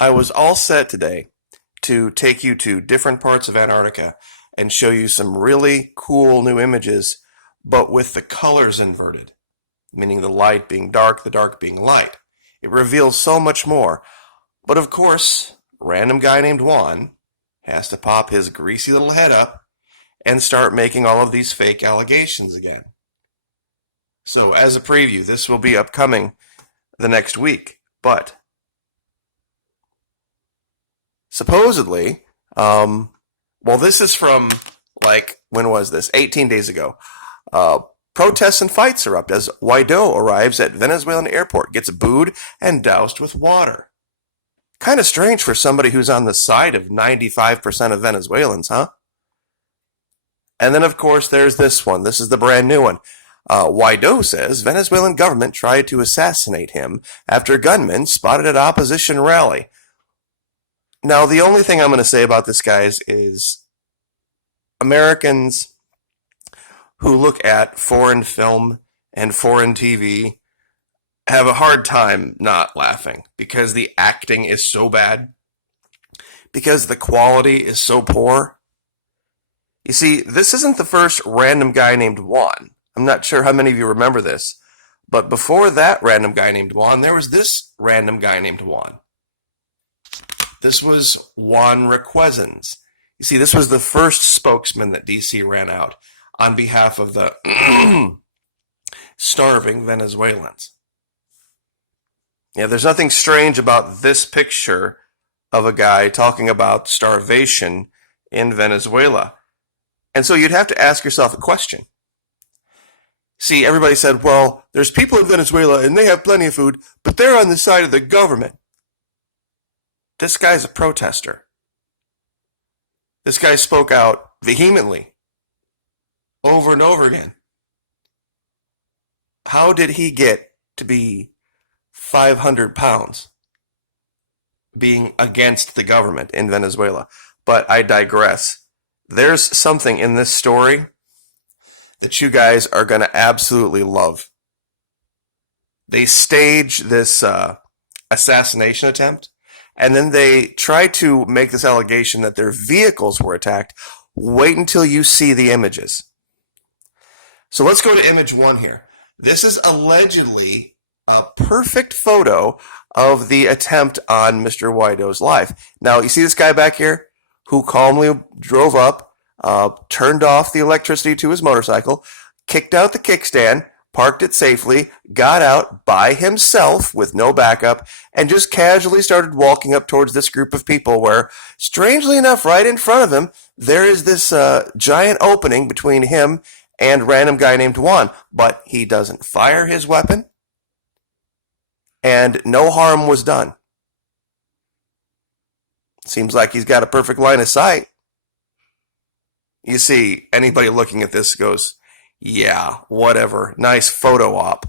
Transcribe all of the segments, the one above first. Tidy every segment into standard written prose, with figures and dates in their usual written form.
I was all set today to take you to different parts of Antarctica and show you some really cool new images, but with the colors inverted, meaning the light being dark, the dark being light. It reveals so much more. But of course, random guy named Juan has to pop his greasy little head up and start making all of these fake allegations again. So as a preview, this will be upcoming the next week, but supposedly, this is from, when was this? 18 days ago. Protests and fights erupt as Guaido arrives at Venezuelan airport, gets booed and doused with water. Kind of strange for somebody who's on the side of 95% of Venezuelans, huh? And then, of course, there's this one. This is the brand new one. Guaido says Venezuelan government tried to assassinate him after gunmen spotted at opposition rally. Now, the only thing I'm going to say about this, guys, is Americans who look at foreign film and foreign TV have a hard time not laughing because the acting is so bad, because the quality is so poor. You see, this isn't the first random guy named Juan. I'm not sure how many of you remember this, but before that random guy named Juan, there was this random guy named Juan. This was Juan Requesens. You see, this was the first spokesman that DC ran out on behalf of the starving Venezuelans. Yeah, there's nothing strange about this picture of a guy talking about starvation in Venezuela. And so you'd have to ask yourself a question. See, everybody said, well, there's people in Venezuela and they have plenty of food, but they're on the side of the government. This guy's a protester. This guy spoke out vehemently over and over again. How did he get to be 500 pounds being against the government in Venezuela? But I digress. There's something in this story that you guys are going to absolutely love. They stage this assassination attempt, and then they try to make this allegation that their vehicles were attacked. Wait until you see the images. So let's go to image one here. This is allegedly a perfect photo of the attempt on Mr. Guaido's life. Now, you see this guy back here who calmly drove up, turned off the electricity to his motorcycle, kicked out the kickstand, parked it safely, got out by himself with no backup, and just casually started walking up towards this group of people where, strangely enough, right in front of him, there is this giant opening between him and random guy named Juan. But he doesn't fire his weapon, and no harm was done. Seems like he's got a perfect line of sight. You see, anybody looking at this goes, yeah, whatever, nice photo op.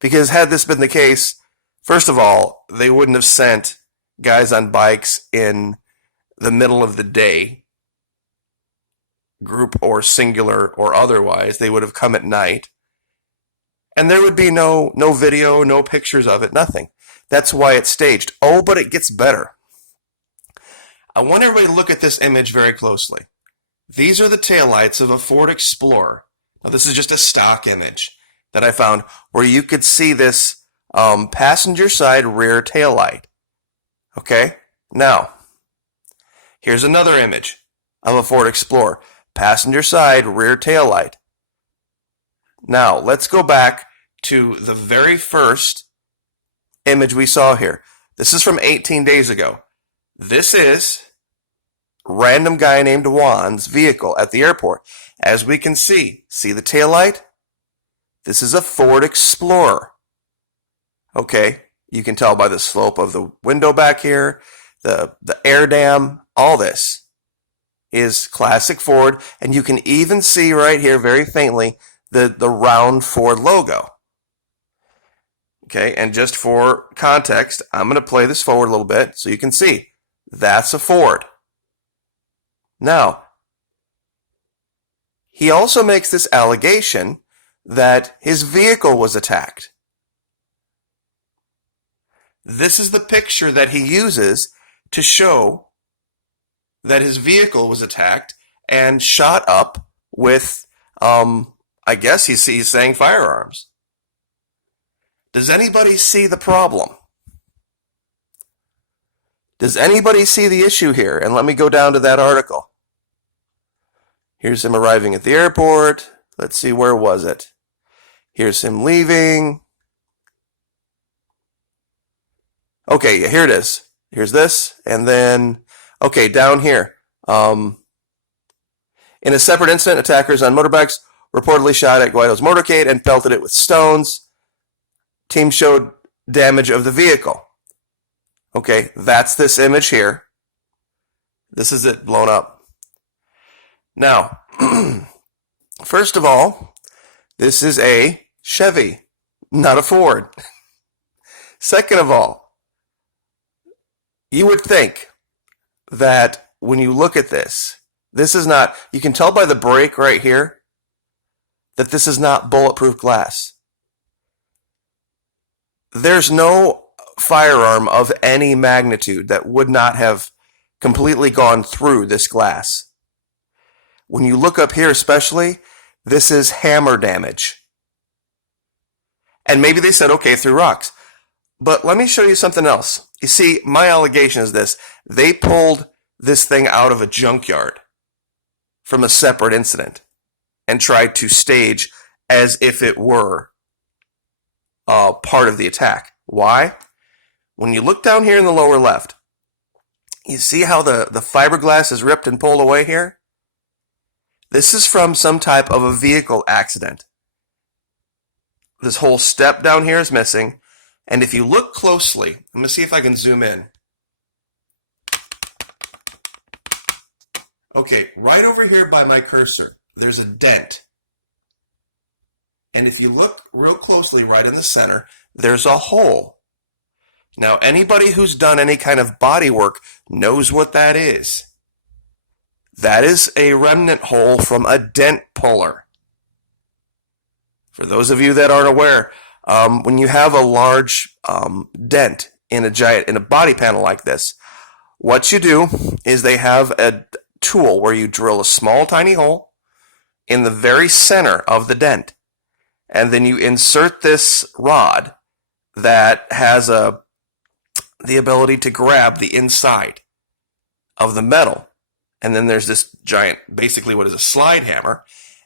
Because had this been the case, first of all, they wouldn't have sent guys on bikes in the middle of the day, group or singular or otherwise. They would have come at night. And there would be no video, no pictures of it, nothing. That's why it's staged. Oh, but it gets better. I want everybody to look at this image very closely. These are the taillights of a Ford Explorer. Now, this is just a stock image that I found where you could see this passenger side rear taillight. Okay? Now, here's another image of a Ford Explorer. Passenger side rear taillight. Now, let's go back to the very first image we saw here. This is from 18 days ago. This is random guy named Juan's vehicle at the airport. As we can see the taillight? This is a Ford Explorer. Okay, you can tell by the slope of the window back here, the air dam, all this is classic Ford, and you can even see right here very faintly the round Ford logo. Okay, and just for context, I'm going to play this forward a little bit so you can see. That's a Ford. Now, he also makes this allegation that his vehicle was attacked. This is the picture that he uses to show that his vehicle was attacked and shot up with, I guess he's saying firearms. Does anybody see the problem? Does anybody see the issue here? And let me go down to that article. Here's him arriving at the airport. Let's see, where was it? Here's him leaving. Okay, yeah, here it is. Here's this, and then, okay, down here. In a separate incident, attackers on motorbikes reportedly shot at Guaido's motorcade and pelted it with stones. Team showed damage of the vehicle. Okay, that's this image here. This is it blown up. Now, first of all, this is a Chevy, not a Ford. Second of all, you would think that when you look at this, this is not, you can tell by the brake right here that this is not bulletproof glass. There's no firearm of any magnitude that would not have completely gone through this glass. When you look up here especially, this is hammer damage. And maybe they said, okay, through rocks. But let me show you something else. You see, my allegation is this. They pulled this thing out of a junkyard from a separate incident and tried to stage as if it were part of the attack. Why? When you look down here in the lower left, you see how the fiberglass is ripped and pulled away here? This is from some type of a vehicle accident. This whole step down here is missing. And if you look closely, I'm going to see if I can zoom in. Okay, right over here by my cursor, there's a dent. And if you look real closely right in the center, there's a hole. Now, anybody who's done any kind of body work knows what that is. That is a remnant hole from a dent puller. For those of you that aren't aware, when you have a large dent in a body panel like this, what you do is they have a tool where you drill a small tiny hole in the very center of the dent, and then you insert this rod that has the ability to grab the inside of the metal. And then there's this giant, basically what is a slide hammer,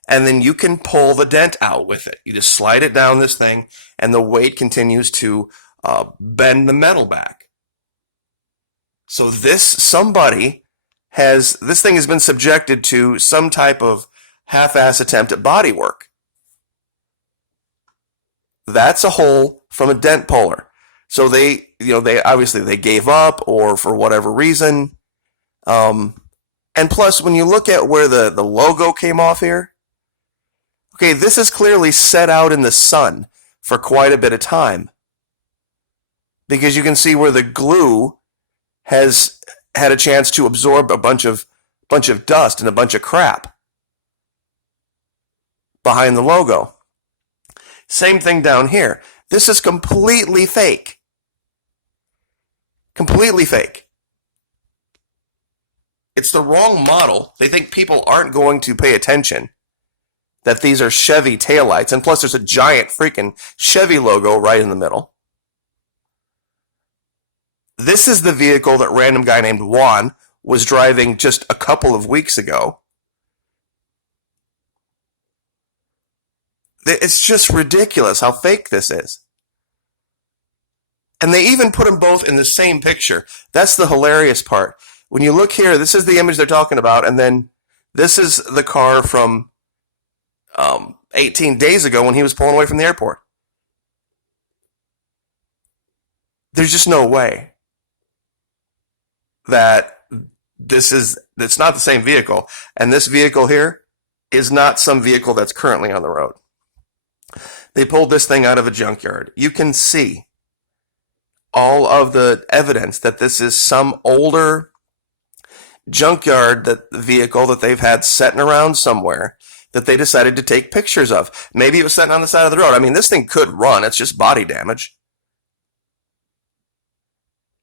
and then you can pull the dent out with it. You just slide it down this thing, and the weight continues to bend the metal back. So this thing has been subjected to some type of half-ass attempt at body work. That's a hole from a dent puller. So they obviously they gave up, or for whatever reason. And plus, when you look at where the logo came off here, okay, this is clearly set out in the sun for quite a bit of time. Because you can see where the glue has had a chance to absorb a bunch of dust and a bunch of crap behind the logo. Same thing down here. This is completely fake. Completely fake. It's the wrong model. They think people aren't going to pay attention that these are Chevy taillights, and plus there's a giant freaking Chevy logo right in the middle. This is the vehicle that random guy named Juan was driving just a couple of weeks ago. It's just ridiculous how fake this is. And they even put them both in the same picture. That's the hilarious part. When you look here, this is the image they're talking about, and then this is the car from 18 days ago when he was pulling away from the airport. There's just no way that it's not the same vehicle, and this vehicle here is not some vehicle that's currently on the road. They pulled this thing out of a junkyard. You can see all of the evidence that this is some older junkyard vehicle that they've had sitting around somewhere that they decided to take pictures of. Maybe it was sitting on the side of the road. I mean, this thing could run. It's just body damage.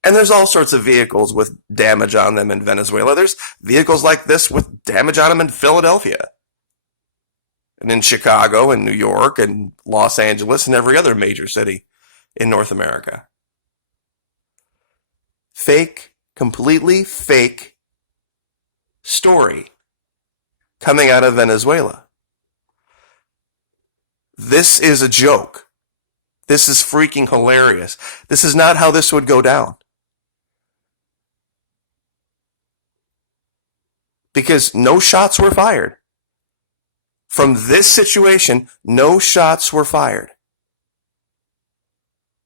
And there's all sorts of vehicles with damage on them in Venezuela. There's vehicles like this with damage on them in Philadelphia, and in Chicago, and New York, and Los Angeles, and every other major city in North America. Fake, completely fake story coming out of Venezuela. This is a joke. This is freaking hilarious. This is not how this would go down. Because no shots were fired. From this situation, no shots were fired.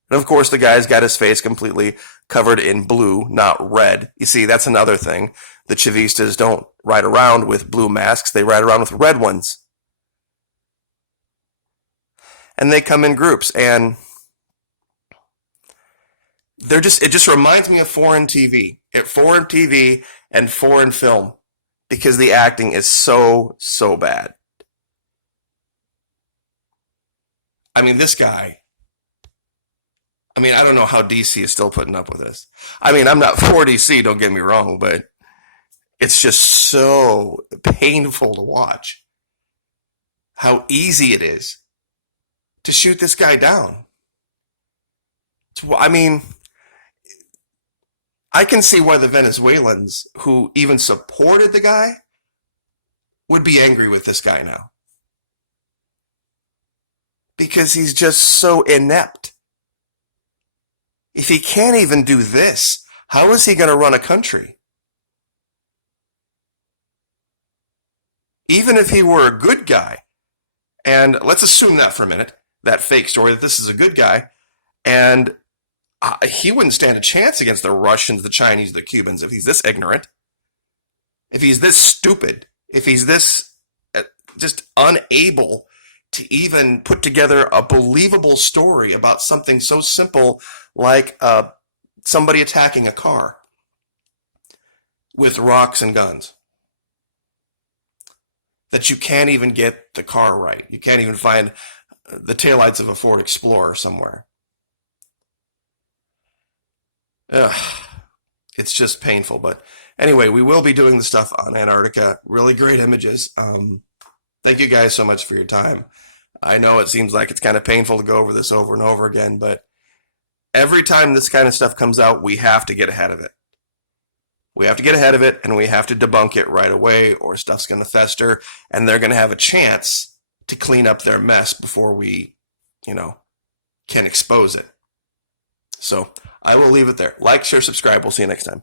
And of course, the guy's got his face completely covered in blue, not red. You see, that's another thing. The Chavistas don't ride around with blue masks. They ride around with red ones. And they come in groups, and it just reminds me of foreign TV. Foreign TV and foreign film. Because the acting is so bad. I mean, this guy. I mean, I don't know how DC is still putting up with this. I mean, I'm not for DC, don't get me wrong, but it's just so painful to watch how easy it is to shoot this guy down. I mean, I can see why the Venezuelans who even supported the guy would be angry with this guy now. Because he's just so inept. If he can't even do this, how is he going to run a country? Even if he were a good guy, and let's assume that for a minute, that fake story, that this is a good guy, and he wouldn't stand a chance against the Russians, the Chinese, the Cubans if he's this ignorant, if he's this stupid, if he's this just unable to even put together a believable story about something so simple like somebody attacking a car with rocks and guns. That you can't even get the car right. You can't even find the taillights of a Ford Explorer somewhere. Ugh, it's just painful. But anyway, we will be doing the stuff on Antarctica. Really great images. Thank you guys so much for your time. I know it seems like it's kind of painful to go over this over and over again, but every time this kind of stuff comes out, we have to get ahead of it. We have to get ahead of it, and we have to debunk it right away, or stuff's going to fester, and they're going to have a chance to clean up their mess before we, can expose it. So I will leave it there. Like, share, subscribe. We'll see you next time.